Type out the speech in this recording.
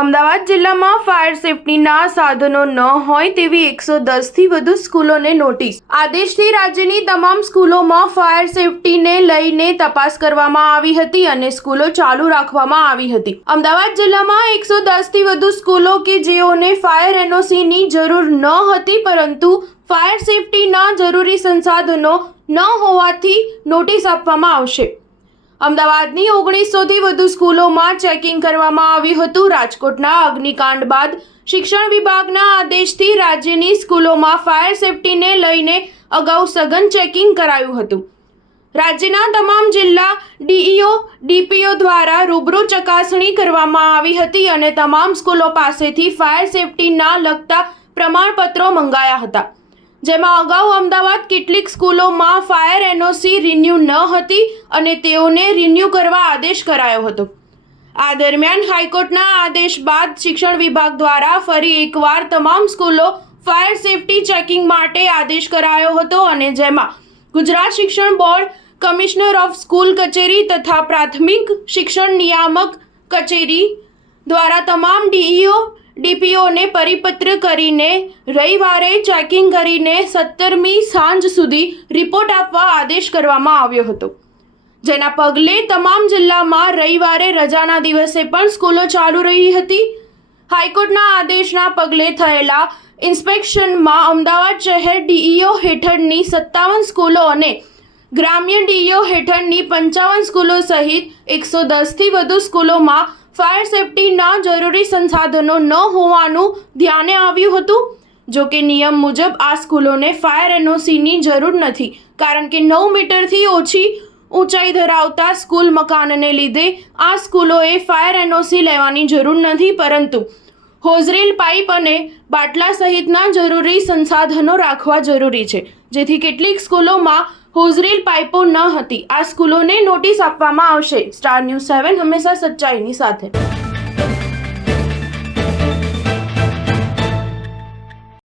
અમદાવાદ જિલ્લામાં ફાયર સેફટીના સાધનો ન હોય તેવી 110થી વધુ સ્કૂલોને નોટિસ. આદેશથી રાજ્યની તમામ સ્કૂલોમાં ફાયર સેફટીને લઈને તપાસ કરવામાં આવી હતી અને સ્કૂલો ચાલુ રાખવામાં આવી હતી. અમદાવાદ જિલ્લામાં 110થી વધુ સ્કૂલો કે જેઓને ફાયર એનઓસીની જરૂર ન હતી પરંતુ ફાયર સેફટીના જરૂરી સંસાધનો ન હોવાથી નોટિસ આપવામાં આવશે. અમદાવાદની 1900થી વધુ સ્કૂલોમાં ચેકિંગ કરવામાં આવ્યું હતું. રાજકોટના અગ્નિકાંડ બાદ શિક્ષણ વિભાગના આદેશથી રાજ્યની સ્કૂલોમાં ફાયર સેફટીને લઈને અગાઉ સઘન ચેકિંગ કરાયું હતું. રાજ્યના તમામ જિલ્લા ડીઈઓ ડીપીઓ દ્વારા રૂબરૂ ચકાસણી કરવામાં આવી હતી અને તમામ સ્કૂલો પાસેથી ફાયર સેફટીના લગતા પ્રમાણપત્રો મંગાયા હતા. જેમાં અગાઉ અમદાવાદ કેટલીક સ્કૂલોમાં ફાયર એનઓસી રિન્યુ ન હતી અને તેઓને રિન્યુ કરવા આદેશ કરાયો હતો. આ દરમિયાન હાઈકોર્ટના આદેશ બાદ શિક્ષણ વિભાગ દ્વારા ફરી એકવાર તમામ સ્કૂલો ફાયર સેફટી ચેકિંગ માટે આદેશ કરાયો હતો અને જેમાં ગુજરાત શિક્ષણ બોર્ડ, કમિશનર ઓફ સ્કૂલ કચેરી તથા પ્રાથમિક શિક્ષણ નિયામક કચેરી દ્વારા તમામ ડીઈઓ ડીપીઓને પરિપત્ર કરીને રવિવારે ચેકિંગ કરીને 17મી સાંજ સુધી રિપોર્ટ આપવા આદેશ કરવામાં આવ્યો હતો. જેના પગલે તમામ જિલ્લામાં રવિવારે રજાના દિવસે પણ સ્કૂલો ચાલુ રહી હતી. હાઈકોર્ટના આદેશના પગલે થયેલા ઇન્સ્પેક્શનમાં અમદાવાદ શહેર ડીઈઓ હેઠળની 57 સ્કૂલો અને ગ્રામ્ય ડીઈઓ હેઠળની 55 સ્કૂલો સહિત 110થી વધુ સ્કૂલોમાં ફાયર સેફટીના જરૂરી સંસાધનો ન હોવાનું ધ્યાને આવ્યું હતું. જો કે નિયમ મુજબ આ સ્કૂલોને ફાયર એનઓસીની જરૂર નથી, કારણ કે 9 મીટરથી ઓછી ઊંચાઈ ધરાવતા સ્કૂલ મકાનને લીધે આ સ્કૂલોએ ફાયર એનઓસી લેવાની જરૂર નથી, પરંતુ હોઝરેલ પાઇપ અને બાટલા સહિતના જરૂરી સંસાધનો રાખવા જરૂરી છે. જેથી કેટલીક સ્કૂલોમાં હોઝરેલ પાઇપો ન હતી. આ સ્કૂલોને નોટિસ આપવામાં આવશે. સ્ટાર ન્યૂઝ 7 હંમેશા સચ્ચાઈની સાથે.